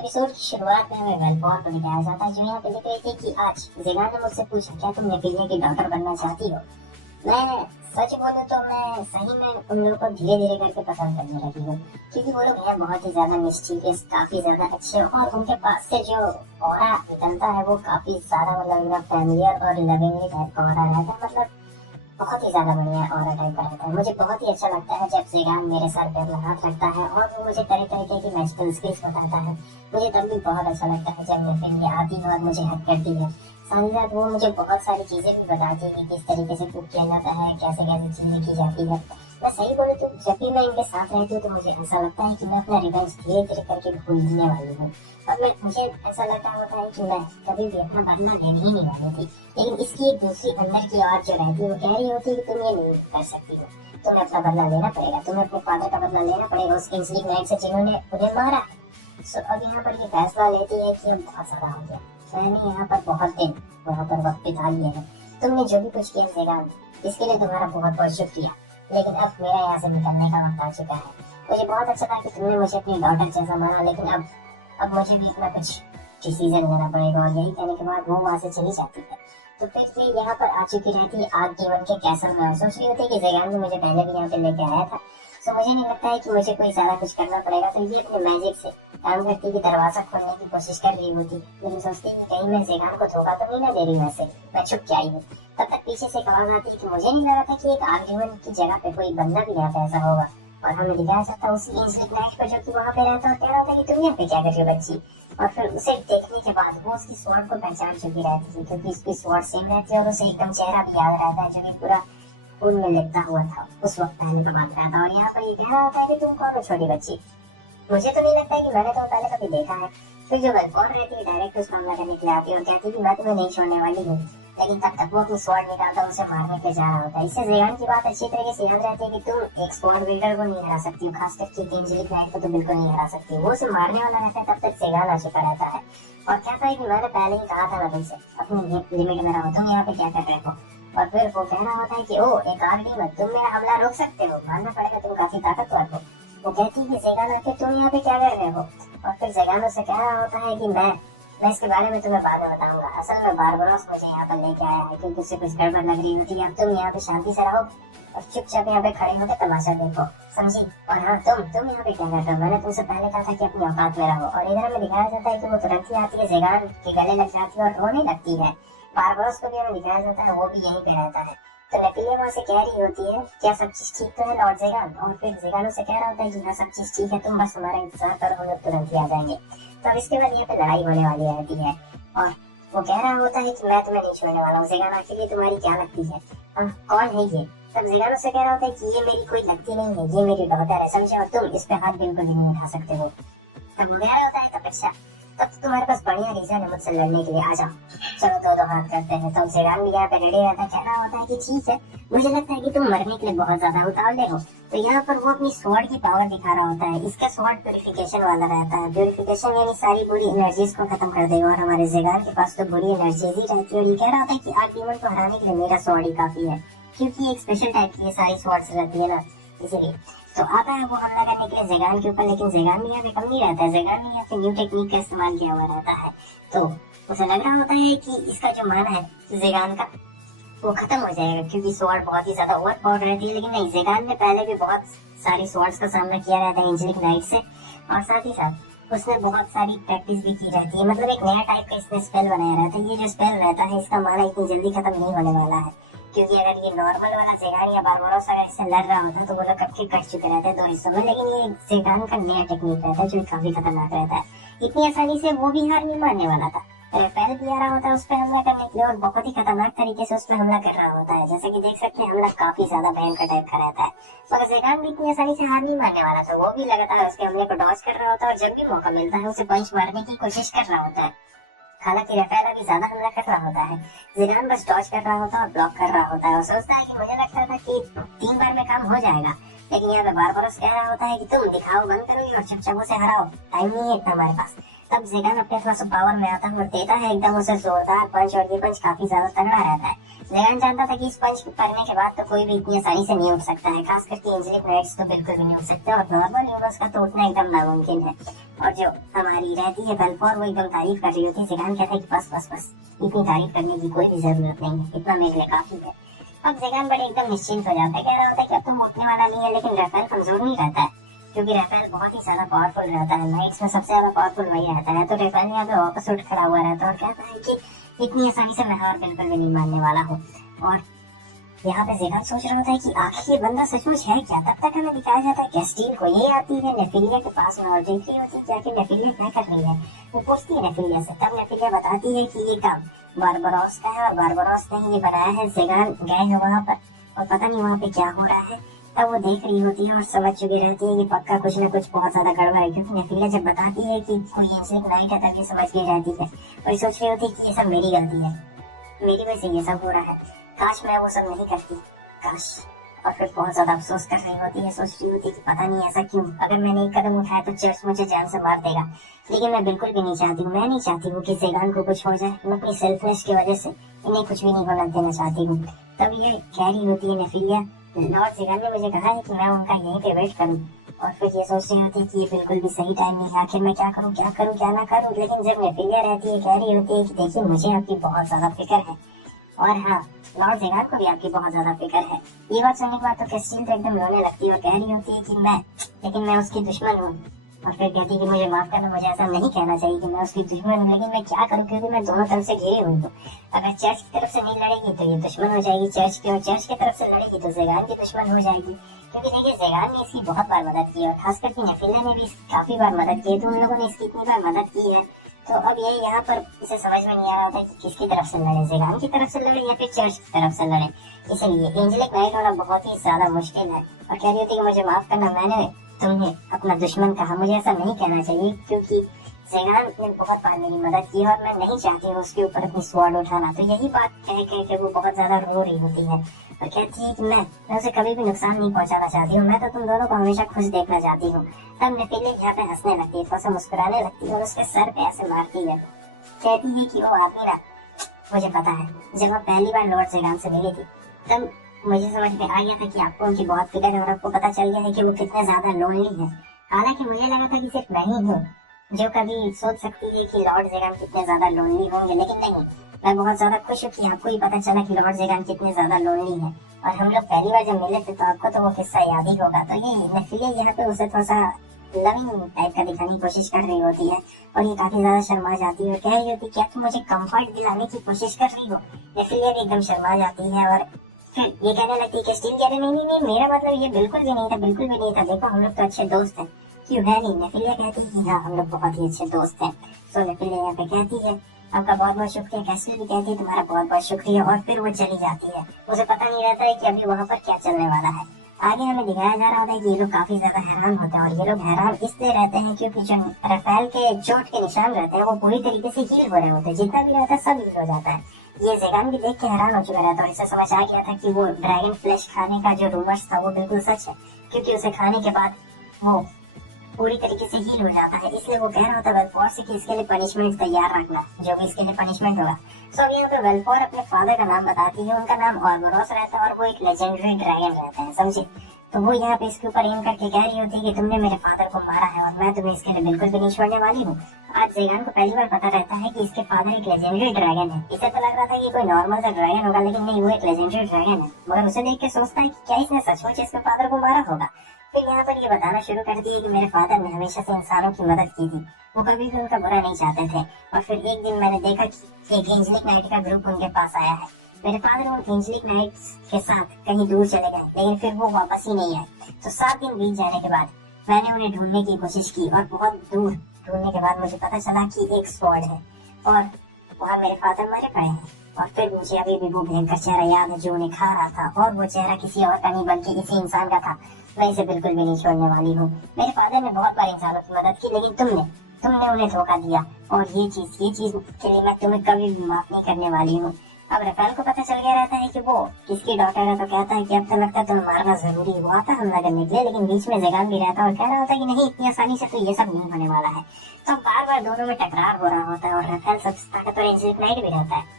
Episode की शुरुआत में हमें वेलबॉर्न को दिखाया जाता है, जो यहाँ पे लिख रही थी कि आज ज़ेगान ने मुझसे पूछा, क्या तुम नेपिलिया की डॉक्टर बनना चाहती हो? मैं सच बोलूं तो मैं सही में उन लोगों को धीरे धीरे करके पसंद करने लगी हूँ, क्योंकि वो लोग हैं बहुत ही ज्यादा मिस्टीरियस, काफी ज्यादा अच्छे, और उनके पास से जो ऑरा निकलता है वो काफी ज्यादा मतलब फैमिलियर और लविंगली टाइप का ऑरा रहता है। मतलब बहुत ही ज्यादा बढ़िया ऑरा टाइप का रहता है। मुझे बहुत ही अच्छा लगता है जब ज़ेगान मेरे सर पे अपना हाथ रखता है और वो मुझे तरह तरह की मैजिकल स्किल्स बताता है। मुझे तब भी बहुत अच्छा लगता है जब नेपिलिया आती है और मुझे हेल्प करती है। साथ ही साथ वो मुझे बहुत सारी चीजें भी बताती है कि किस तरीके से कुक किया जाता है, कैसे कैसे चीजें की जाती है। मैं सही बोलूं तो जब भी मैं इनके साथ रहती हूँ तो मुझे ऐसा लगता है कि मैं अपना रिवेंज धीरे धीरे करके भूलने वाली हूँ, और मुझे ऐसा लगता होता है कि मैं कभी भी अपना बदला लेने ही नहीं वाली थी। लेकिन इसकी एक दूसरी अंदर की आवाज जो रहती है वो कह रही होती है कि तुम ये नहीं कर सकती हो, तुम्हें अपना बदला लेना पड़ेगा, तुम्हें अपने फादर का बदला लेना पड़ेगा उस किंग्सली नाइट से जिन्होंने उन्हें मारा है। अब यहाँ पर ये फैसला लेती है कि अब बहुत ज्यादा हो गया, मैंने यहाँ पर बहुत दिन वहाँ पर वक्त बिता लिए है, तुमने जो भी कुछ किया ज़ेगान, इसके लिए तुम्हारा बहुत बहुत शुक्रिया, लेकिन अब मेरा यहाँ से निकलने का वक्त आ चुका है। मुझे बहुत अच्छा था कि तुमने मुझे अपनी डॉटर जैसा माना, लेकिन अब मुझे भी अपना कुछ डिसीजन लेना पड़ेगा। और यही कहने के बाद वो वहाँ से चली जाती है। तो फिर से यहाँ पर आ चुकी रहती है आग जीवन के कैसल में, सोच रही होती है कि ज़ेगान ने मुझे पहले भी यहाँ पे लेके आया था, तो मुझे नहीं लगता है कि मुझे कोई ज्यादा कुछ करना पड़ेगा। तो ये अपने मैजिक से काम करती की दरवाजा खोलने की कोशिश कर रही होती, लेकिन सोचती कि कहीं मैं ज़ेगान को धोखा तो नहीं ना दे रही हूँ, ऐसे मैं छुप के आई हूँ। तब तक पीछे से आवाज आती है कि मुझे नहीं लगा था कि एक आर्ग्यूमेंट की जगह पे कोई बंदा भी यहाँ पे ऐसा होगा, और हमें दिखाया जाता है उसी इंस्लिक नाइट पर जो कि वहाँ पे रहता है, कह रहा था कि तुम यहाँ पे क्या कर रही हो बच्ची। और फिर उसे देखने के बाद वो उसकी स्वॉर्ड को पहचान चुकी रहती है, क्योंकि उसकी स्वॉर्ड सेम रहती है और उसे एकदम चेहरा भी याद रहता है जो कि पूरा खून में लिपटा हुआ था उस वक्त पहले तो बात रहा था। और यहाँ पर ये कह रहा होता है कि तुम कौन हो छोटी बच्ची, मुझे तो नहीं लगता है कि मैंने तो पहले कभी देखा है। फिर जो वेलकॉन रहती है डायरेक्ट उस मामला करने के लिए आती है और कहती है कि मैं तुम्हें नहीं छोड़ने वाली हूँ, लेकिन तब तक वो अपनी स्वॉर्ड निकालता उसे मारने के जा रहा होता है। इससे ज़ेगान की बात अच्छी तरीके से याद रहती है कि तुम एक स्वॉर्ड बिल्डर को नहीं हरा सकती हो, खास करके एंजेलिक नाइट को तो बिल्कुल नहीं हरा सकती। वो उसे मारने वाला रहता है, तब तक ज़ेगान आ चुका रहता है और कहता है कि मैंने पहले ही कहा था ना तुमसे अपनी लिमिट में रहो, तुम यहाँ पे क्या कर रहे हो। और फिर वो कहना होता है कि ओ एक आग डीमन, तुम मेरा हमला रोक सकते हो, मानना पड़ेगा तुम काफी ताकतवर हो। वो कहती है कि ज़ेगान आके तुम यहाँ पे क्या कर रहे हो, और फिर ज़ेगान उससे कह रहा होता है कि मैं इसके बारे में तुम्हें बाद में बताऊंगा। असल में बारबरोस मुझे यहाँ पर लेके आया है क्योंकि उससे कुछ गड़बड़ लग रही होती है। अब तुम यहाँ पे शांति से रहो और चुपचाप यहाँ पे खड़े होकर तमाशा देखो, समझी। और हाँ तुम यहाँ पे क्या करते हो, मैंने तुमसे पहले कहा था कि अपनी औकात में रहो। और इधर हमें दिखाया जाता है कि वो तुरंत ही आती है, ज़ेगान के गले लग जाती है और रोने लगती है। बारबरोस को भी हमें दिखाया जाता है, वो भी यहीं पे रहता है। तो नेपिलिया वहाँ से कह रही होती है क्या सब चीज ठीक तो है लॉर्ड ज़ेगान, और फिर ज़ेगान उसे कह रहा होता है कि हाँ सब चीज ठीक है, तुम बस हमारा इंतजार करो, हम लोग तुरंत ही आ जाएंगे। तो अब इसके बाद यहाँ पे लड़ाई होने वाली रहती है और वो कह रहा होता है कि मैं तुम्हें नहीं छोड़ने वाला हूँ ज़ेगान, आखिर ये तुम्हारी क्या लगती है, कौन है ये। तब ज़ेगान उसे कह रहा होता है कि ये मेरी कोई लगती नहीं है, ये मेरी डॉटर है, समझे, और तुम इस पे हाथ बिल्कुल नहीं उठा सकते हो। तब वो कह रहा होता है तब अच्छा, तब तुम्हारे पास बढ़िया रीजन है मुझसे लड़ने के लिए, आ जाओ चलो दो हाथ करते हैं। तो ज़ेगान भी यहाँ पे रेडी रहता है, कह रहा होता है कि ठीक है, मुझे लगता है कि तुम मरने के लिए बहुत ज्यादा उतावले हो। तो यहाँ पर वो अपनी स्वॉर्ड की पावर दिखा रहा होता है, इसका स्वॉर्ड प्यूरिफिकेशन वाला रहता है। प्यूरिफिकेशन यानी सारी बुरी एनर्जीज को खत्म कर देगा, और हमारे ज़ेगान के पास तो बुरी एनर्जीज ही रहती है। और ये कह रहा होता है कि आर्क डीमन को हराने के लिए मेरा स्वॉर्ड ही काफी है, क्योंकि एक स्पेशल टाइप की ये सारी स्वॉर्ड्स रहती है ना, इसीलिए। तो आता है वो हमला करने के लिए ज़ेगान के ऊपर, लेकिन ज़ेगान भी यहाँ पे कम नहीं रहता है, ज़ेगान ने यहाँ पे न्यू टेक्निक का इस्तेमाल किया हुआ रहता है। तो उसे लग रहा होता है कि इसका जो मान है ज़ेगान का वो खत्म हो जाएगा, क्योंकि स्वॉर्ड बहुत ही ज्यादा ओवर पावर रहती है। लेकिन नहीं, ज़ेगान ने पहले भी बहुत सारी स्वॉर्ड्स का सामना किया रहता है एंजेलिक नाइट से, और साथ ही साथ उसने बहुत सारी प्रैक्टिस भी की रहती है। मतलब एक नया टाइप का इसने स्पेल बनाया रहता है। ये जो स्पेल रहता है इसका माना इतनी जल्दी खत्म नहीं होने वाला है, क्योंकि अगर ये नॉर्मल वाला ज़ेगान या बारबरोस अगर इससे लड़ रहा होता तो वो लोग कब के कट चुके रहते हैं दो हिस्सों में। लेकिन ये ज़ेगान का नया टेक्निक रहता है जो काफी खतरनाक रहता है, इतनी आसानी से वो भी हार नहीं मानने वाला था। पहले भी आ रहा होता है उस पर हमला करने के लिए, और बहुत ही खतरनाक तरीके से उस पर हमला कर रहा होता है। जैसे कि देख सकते हैं हमला काफी ज्यादा भयंकर टाइप का रहता है, मगर ज़ेगान भी इतनी आसानी से हार नहीं मानने वाला था। वो भी लगातार उसके हमले को डॉज कर रहा होता है और जब भी मौका मिलता है उसे पंच मारने की कोशिश कर रहा होता है। हालांकि रफेला भी ज्यादा हमला कर रहा होता है, ज़ेगान बस डॉज कर रहा होता है और ब्लॉक कर रहा होता है और सोचता है कि मुझे लगता था कि 3 बार में काम हो जाएगा। लेकिन यहाँ पे बारबरोस कह रहा होता है कि तुम दिखाओ बंद करो और चुपचाप उसे हराओ, टाइम नहीं है इतना हमारे पास। तब ज़ेगान अपने थोड़ा सा पावर में आता है और देता है एकदम उसे जोरदार पंच, और ये पंच काफी ज्यादा तगड़ा रहता है। ज़ेगान जानता था कि इस पंच करने के बाद तो कोई भी इतनी आसानी से नहीं उठ सकता है, खास करके एंजेलिक नाइट्स तो बिल्कुल भी नहीं उठ सकते, और नॉर्मल ह्यूमंस का तो उठना एकदम नामुमकिन है। और जो हमारी रहती है बेल्फोर, वो एकदम तारीफ कर रही होती है। ज़ेगान कहता है कि बस बस बस, इतनी तारीफ करने की कोई भी जरूरत नहीं है, इतना मेरे लिए काफी है। अब ज़ेगान बड़े एकदम निश्चिंत हो जाता है, कह रहा होता है कि अब तुम उठने वाला नहीं है, लेकिन राफेल कमजोर नहीं रहता है, क्योंकि राफेल बहुत ही ज्यादा पावरफुल रहता है, नाइट्स में सबसे ज्यादा पावरफुल वही रहता है। तो राफेल यहाँ पे वापस उठ खड़ा हुआ रहता है और कहता है कि इतनी आसानी से मैं हार बिल्कुल भी नहीं मानने वाला हूँ। और यहाँ पे ज़ेगान सोच रहा होता है कि आखिर ये बंदा सचमुच है क्या। तब तक हमें दिखाया जाता है कैस्टील को, ये आती है नेफिलिया के पास में और देख रही होती है कि आखिर नेफिलिया क्या कर रही है। वो पूछती है नेफिलिया से, तब नेफिलिया बताती है कि ये काम बारबरोस का है और बारबरोस ने ये बनाया है। ज़ेगान गए हैं वहाँ पर और पता नहीं वहाँ पे क्या हो रहा है। तब वो देख रही होती है और समझ चुकी रहती है कि पक्का कुछ ना कुछ बहुत ज्यादा गड़बड़ है, क्योंकि नेफिलिया जब बताती है कि कोई एंजेलिक नाइट है तब ये समझ गई रहती है और सोच रही होती है कि ये सब मेरी गलती है, मेरी वजह से ये सब हो रहा है, काश मैं वो सब नहीं करती, काश। और फिर बहुत ज्यादा अफसोस कर रही होती है, सोच रही होती है कि पता नहीं ऐसा क्यों, अगर मैंने एक कदम उठाया तो चर्च मुझे जान से मार देगा, लेकिन मैं बिल्कुल भी नहीं चाहती हूँ, मैं नहीं चाहती हूँ कि ज़ेगान को कुछ हो जाए, मैं अपनी सेल्फनेस की वजह से इन्हें कुछ भी नहीं होना देना चाहती हूँ। तब ये कह रही होती है नेफिलिया, लॉर्ड ज़ेगान ने मुझे कहा है कि मैं उनका यहीं पे वेट करूँ। और फिर ये सोच रही होती है कि ये बिल्कुल भी सही टाइम नहीं है, आखिर मैं क्या करूँ क्या ना करूँ। लेकिन जब नेफिलिया रहती है, कह रही होती है कि देखिए मुझे आपकी बहुत ज्यादा फिक्र है, और हाँ लॉर्ड ज़ेगान को भी आपकी बहुत ज्यादा फिक्र है। ये बात सुनने के बाद तो कैस्टील तो एकदम रोने लगती है और कह रही होती है कि लेकिन मैं उसकी दुश्मन हूँ। और फिर कहती है कि मुझे माफ करना, मुझे ऐसा नहीं कहना चाहिए कि मैं उसकी दुश्मन हूँ, लेकिन मैं क्या करूँ, क्योंकि मैं दोनों तरफ से घिरी हुई हूँ। अगर चर्च की तरफ से नहीं लड़ेगी तो ये दुश्मन हो जाएगी चर्च की, और चर्च की तरफ से लड़ेगी तो ज़ेगान की दुश्मन हो जाएगी। क्योंकि देखिए ज़ेगान ने इसकी बहुत बार मदद की है और खास करके नेफिलिया ने भी इसकी काफी बार मदद की है, तो उन लोगों ने इसकी इतनी बार मदद की है। तो अब ये यहाँ पर इसे समझ में नहीं आ रहा था कि किसकी तरफ से लड़े, ज़ेगान की तरफ से लड़े या फिर चर्च की तरफ से लड़े। इसलिए एंजेलिक नाइट होना बहुत ही ज्यादा मुश्किल है और कह रही होती कि मुझे माफ करना, मैंने तुम्हें अपना दुश्मन कहा, मुझे ऐसा नहीं कहना चाहिए, क्योंकि ज़ेगान ने बहुत बार मेरी मदद की और मैं नहीं चाहती हूँ उसके ऊपर अपनी स्वॉर्ड उठाना। तो यही बात कह के वो बहुत ज्यादा रो रही होती है और कहती है कि मैं उसे कभी भी नुकसान नहीं पहुंचाना चाहती हूँ, मैं तो तुम दोनों को हमेशा खुश देखना चाहती हूँ। तब नेफिलिया यहाँ पे हंसने लगती है, थोड़ा सा मुस्कुराने लगती है और उसके सर पे ऐसे मारती है, कहती है कि वो आदमी ना, मुझे पता है जब आप पहली बार लॉर्ड ज़ेगान से मिली थी तब मुझे समझ में आ गया था कि आपको उनकी बहुत फिक्र है और आपको पता चल गया है कि वो कितने ज्यादा लोनली है। हालांकि मुझे लगा था कि सिर्फ मैं ही हूँ जो कभी सोच सकती है कि लॉर्ड ज़ेगान कितने ज्यादा लोनली होंगे, लेकिन नहीं, मैं बहुत ज्यादा खुश हूँ कि आपको ही पता चला कि लॉर्ड ज़ेगान कितने ज्यादा लोनली है। और हम लोग पहली बार जब मिले थे तो आपको तो वो किस्सा याद ही होगा। तो ये नेफिलिया यहाँ पे उसे थोड़ा सा लविंग टाइप का दिखाने की कोशिश कर रही होती है और ये काफी ज्यादा शर्मा जाती है और कह रही होती है क्या तुम मुझे कंफर्ट दिलाने की कोशिश कर रही हो। नेफिलिया भी एकदम शर्मा जाती है और फिर ये कहने लगती है, कैस्टील कह रहे नहीं मेरा मतलब ये बिल्कुल भी नहीं था, बिल्कुल भी नहीं था, देखो हम लोग तो अच्छे दोस्त हैं। क्यों है नहीं, नेफिलिया कहती है हाँ हम लोग बहुत ही अच्छे दोस्त हैं। सो नेफिलिया यहाँ पे कहती है आपका बहुत बहुत शुक्रिया। कैस्टील भी कहती है तुम्हारा बहुत बहुत शुक्रिया और फिर वो चली जाती है। उसे पता नहीं रहता है कि अभी वहाँ पर क्या चलने वाला है। आगे हमें दिखाया जा रहा होता है कि ये लोग काफी ज्यादा हैरान होते हैं और ये लोग हैरान इसलिए रहते हैं क्योंकि जो राफेल के चोट के निशान रहते हैं वो पूरी तरीके से हील हो रहे होते हैं, जितना भी रहता है सब हील हो जाता है। ये ज़ेगान भी देख के हैरान हो चुका रहता है और इसे समझ आ गया था कि वो ड्रैगन फ्लैश खाने का जो रूमर्स था वो बिल्कुल सच है, क्योंकि उसे खाने के बाद वो पूरी तरीके से हील हो जाता है। इसलिए वो कह रहा होता है वेलफोर से कि इसके लिए पनिशमेंट तैयार रखना, जो भी इसके लिए पनिशमेंट होगा। सो अब यहाँ पे वेलफोर अपने फादर का नाम बताती है, उनका नाम ऑर्बरोस रहता है और वो एक लेजेंडरी ड्रैगन रहता है, समझे। तो वो यहाँ पे इसके ऊपर एम करके कह रही होती है कि तुमने मेरे फादर को मारा है और मैं तुम्हें इसके लिए बिल्कुल भी नहीं छोड़ने वाली हूँ। आज ज़ेगान को पहली बार पता रहता है कि इसके फादर एक लेजेंडरी ड्रैगन है। इसे तो लग रहा था कि कोई नॉर्मल सा ड्रैगन होगा, लेकिन नहीं, वो एक लेजेंडरी ड्रैगन है। मगर उसे देख के सोचता है कि क्या इसने सचमुच इसके फादर को मारा होगा। फिर यहाँ पर ये बताना शुरू कर दिया कि मेरे फादर ने हमेशा से इंसानों की मदद की थी, वो कभी भी उनका बुरा नहीं चाहते थे। और फिर एक दिन मैंने देखा कि एक एंजेलिक नाइट का ग्रुप उनके पास आया है। मेरे फादर उन एंजेलिक नाइट्स के साथ कहीं दूर चले गए, लेकिन फिर वो वापस ही नहीं आए। तो 7 दिन बीत जाने के बाद मैंने उन्हें ढूंढने की कोशिश की और बहुत दूर ढूंढने के बाद मुझे पता चला कि एक स्वॉर्ड है और वहाँ मेरे फादर मरे पड़े हैं। और फिर मुझे अभी भी वो भयंकर चेहरा याद है जो उन्हें खा रहा था, और वो चेहरा किसी और का नहीं बल्कि इसी इंसान का था। मैं इसे बिल्कुल भी नहीं छोड़ने वाली हूँ। मेरे फादर ने बहुत बार इंसानों की मदद की, लेकिन तुमने उन्हें धोखा दिया और ये चीज के लिए मैं तुम्हें कभी भी माफ नहीं करने वाली हूँ। अब रफेल को पता चल गया रहता है कि वो किसकी डॉटर है, तो कहता है कि अब तो लगता है तुम्हें मारना जरूरी है। वो आता है हमला करने के लिए, लेकिन बीच में ज़ेगान भी रहता है और कह रहा होता है कि नहीं, इतनी आसानी से तो ये सब नहीं होने वाला है। तो बार बार दोनों में टकरार हो रहा होता है और रफेल सबसे ताकतवर एंजेलिक नाइट भी रहता है।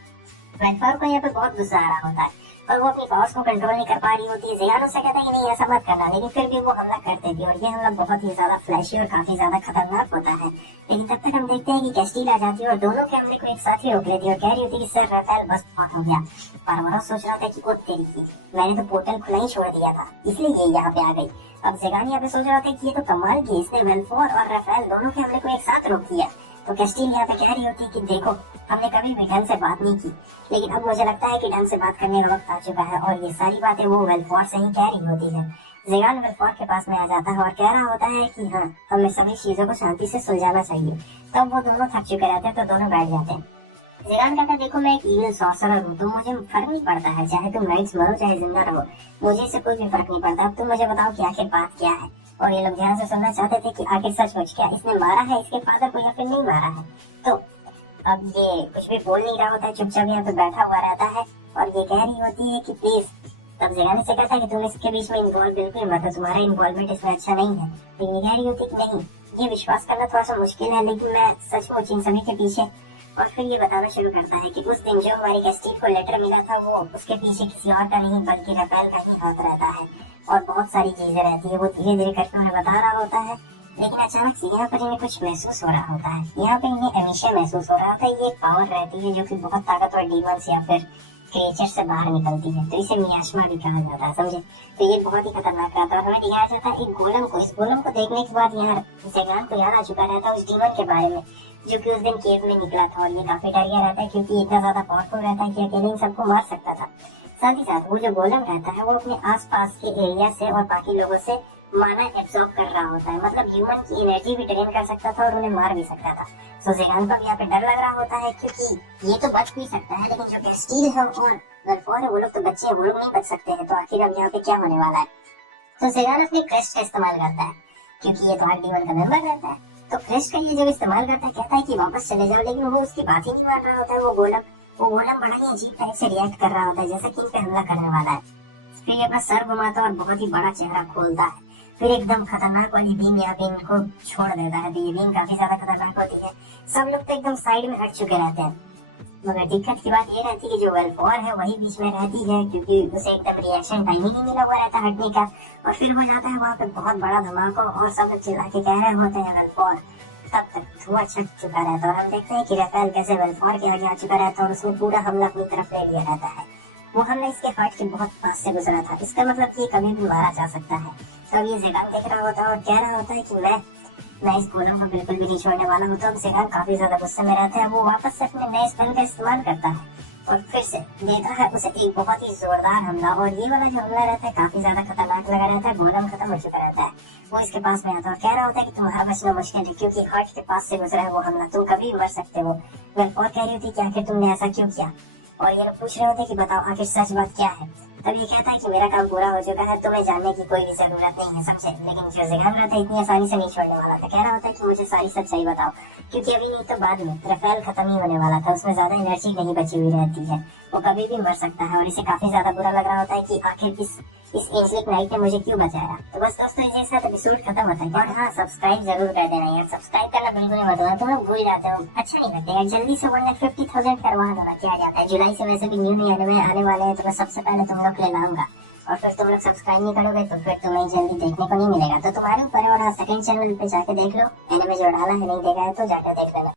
वेलफेयर को यहाँ पे बहुत गुस्सा आ रहा होता है और वो अपनी पावर्स को कंट्रोल नहीं कर पा रही होती है। ज़ेगान उससे कहता है कि नहीं ऐसा मत करना, लेकिन फिर भी वो हमला कर देती है और ये हमला बहुत ही ज्यादा फ्लैशी और काफी ज्यादा खतरनाक होता है। लेकिन तब तक हम देखते हैं कि कैस्टील आ जाती है और दोनों के हमले को एक साथ ही रोक लेती है और कह रही होती है कि सर रफेल बस बहुत हो गया। बारबारोस सोच रहा था कि वो तेरी की, मैंने तो पोर्टल खुला ही छोड़ दिया था, इसलिए ये यहाँ पे आ गई। अब ज़ेगान यहाँ पे सोच रहा था कि ये तो कमाल की, इसने वेलफेयर और रफेल दोनों के हमले को एक साथ रोक दिया। तो कैस्टील यहाँ पे कह रही होती है कि देखो, हमने कभी भी ढंग से बात नहीं की, लेकिन अब मुझे लगता है कि ढंग से बात करने का वक्त आ चुका है। और ये सारी बातें वो वेलफेयर से ही कह रही होती है। ज़ेगान वेलफेयर के पास में आ जाता है और कह रहा होता है कि हाँ, हमें सभी चीजों को शांति से सुलझाना चाहिए। तब वो दोनों थक चुके रहते हैं तो दोनों बैठ जाते हैं। ज़ेगान कहता है देखो, मैं एक इविल सॉर्सरर हूँ, तो मुझे फर्क नहीं पड़ता है, चाहे तुम नाइट्स मरो चाहे जिंदा रहो, मुझे इससे कोई भी फर्क नहीं पड़ता। अब तुम मुझे बताओ कि आखिर बात क्या है। और ये लोग ध्यान से सुनना चाहते थे कि आखिर सचमुच क्या, इसने मारा है इसके फादर को या फिर नहीं मारा है। तो अब ये कुछ भी बोल नहीं रहा होता है, चुपचाप यहाँ पे बैठा हुआ रहता है और ये कह रही होती है कि प्लीज। तब ज़ेगान से कहता है कि तुम इसके बीच में इन्वॉल्व बिल्कुल मत हो, तुम्हारा इन्वॉल्वमेंट इसमें अच्छा नहीं है। लेकिन ये कह रही होती है कि नहीं, ये विश्वास करना थोड़ा सा मुश्किल है, लेकिन मैं सचमुच इन सभी के पीछे। और फिर ये बताना शुरू करता है कि उस दिन जो हमारी कैस्टील को लेटर मिला था, वो उसके पीछे किसी और का नहीं बल्कि रफेल का ही हाथ रहता है और बहुत सारी चीजें रहती है। वो धीरे धीरे करके उन्हें बता रहा होता है, लेकिन अचानक से यहाँ पर इन्हें कुछ महसूस हो रहा होता है। यहाँ पे इन्हें हमेशा महसूस हो रहा होता है ये एक पावर रहती है जो कि बहुत ताकतवर डीमंस या फिर क्रिएचर से बाहर निकलती है, तो इसे मियाशमा भी कहा जाता है, समझे। तो ये बहुत ही खतरनाक रहता है और हमें दिखाया जाता है एक गोलम को। इस गोलम को देखने के बाद यहाँ ज़ेगान को याद आ चुका रहता है उस डीमन के बारे में जो कि उस दिन केव में निकला था। और ये काफी डर गया रहता है क्योंकि इतना ज्यादा पावरफुल रहता है कि अकेले इन सबको मार सकता था। साथ ही साथ वो जो गोलम रहता है वो अपने आसपास के एरिया से और बाकी लोगों से माना एब्सॉर्ब कर रहा होता है, मतलब ह्यूमन की एनर्जी भी ड्रेन कर सकता था और उन्हें मार भी सकता था। तो ज़ेगान को यहाँ पे डर लग रहा होता है क्योंकि ये तो बच भी सकता है, लेकिन जो कैस्टील है और वेलफेयर है वो लोग तो बच्चे हैं, वो लोग नहीं बच सकते हैं। तो आखिर अब यहाँ पे क्या होने वाला है। तो ज़ेगान अपने क्रेस्ट का इस्तेमाल करता है क्योंकि ये तो आर्क डीमन का मेंबर रहता है। तो क्रेस्ट का ये जब इस्तेमाल करता है, कहता है कि वापस चले जाओ, लेकिन वो उसकी बात ही नहीं मान रहा होता है। वो गोलम बड़ा ही अजीब टाइप से रिएक्ट कर रहा होता है, जैसे कि इन पे हमला करने वाला है। फिर ये अपना सर घुमाता है और बहुत ही बड़ा चेहरा खोलता है। फिर एकदम खतरनाक वाली बीम यहाँ पे इनको छोड़ देता है। तो ये बीम काफी ज्यादा खतरनाक होती है। सब लोग तो एकदम साइड में हट चुके रहते हैं, मगर दिक्कत की बात ये रहती है कि जो वेलफेयर है वही बीच में रहती है क्योंकि उसे एकदम रिएक्शन टाइम ही नहीं मिला हुआ रहता हटने का। और फिर हो जाता है वहाँ पे बहुत बड़ा धमाका और सब चिल्ला के कह रहे होते हैं वेलफेयर। तब तक धुआं छट चुका रहता है और हम देखते हैं कि रफेल कैसे वेलफेयर के आगे आ चुका रहता है और उसमें पूरा हमला अपनी तरफ ले लिया रहता है। वो हमला इसके हार्ट के बहुत पास से गुजरा था, इसका मतलब कि कभी भी मारा जा सकता है। तब ये ज़ेगान देख रहा होता है और कह रहा होता है कि मैं इस गोलम को बिल्कुल भी नहीं छोड़ने वाला हूँ। तो अब ज़ेगान काफी ज्यादा गुस्से में रहता है। वो वापस से अपने नए स्पेल का इस्तेमाल करता है और फिर से देता है उसे एक बहुत ही जोरदार हमला। और ये वाला जो हमला रहता है काफी ज्यादा खतरनाक लगा रहता है। गोलम खत्म हो चुका रहता है, वो इसके पास में आता है और कह रहा होता है कि तुम्हारा बचना मुश्किल है क्योंकि हार्ट के पास से गुजरा है वो हमला, तुम कभी मर सकते हो। वेलफेयर कह रही होती कि आखिर तुमने ऐसा क्यों किया, और ये लोग पूछ रहे होते कि बताओ आखिर सच बात क्या है। तब ये कहता है कि मेरा काम पूरा हो चुका है, तुम्हें जानने की कोई भी जरूरत नहीं है, समझे। लेकिन जो ज़ेगान रहता है इतनी आसानी से नहीं छोड़ने वाला था। कह रहा होता है कि मुझे सारी सच्चाई बताओ क्योंकि अभी नहीं तो बाद में रफेल खत्म ही होने वाला था, उसमें ज्यादा एनर्जी नहीं बची हुई रहती है, वो कभी भी मर सकता है। और इसे काफी ज्यादा बुरा लग रहा होता है कि आखिर इस एंजेलिक नाइट ने मुझे क्यों बचाया। तो बस दोस्तों इसी के साथ एपिसोड खत्म होता है। और हाँ, सब्सक्राइब जरूर कर देना यार, सब्सक्राइब करना बिल्कुल नहीं मत भूलना, तुम लोग भूल जाते हो, अच्छा नहीं लगता यार। जल्दी से 150,000 करवा देना, क्या जाता है। जुलाई से वैसे भी न्यू आने वाले हैं तो मैं सबसे पहले तुम लोग के लिए लाऊंगा। और फिर तुम लोग सब्सक्राइब नहीं करोगे तो फिर तुम्हें जल्दी देखने को नहीं मिलेगा। तो तुम्हारे ऊपर है, और सेकंड चैनल पे जाके देख लो, मैंने जो डाला है नहीं देखा है तो जाकर देख लेना।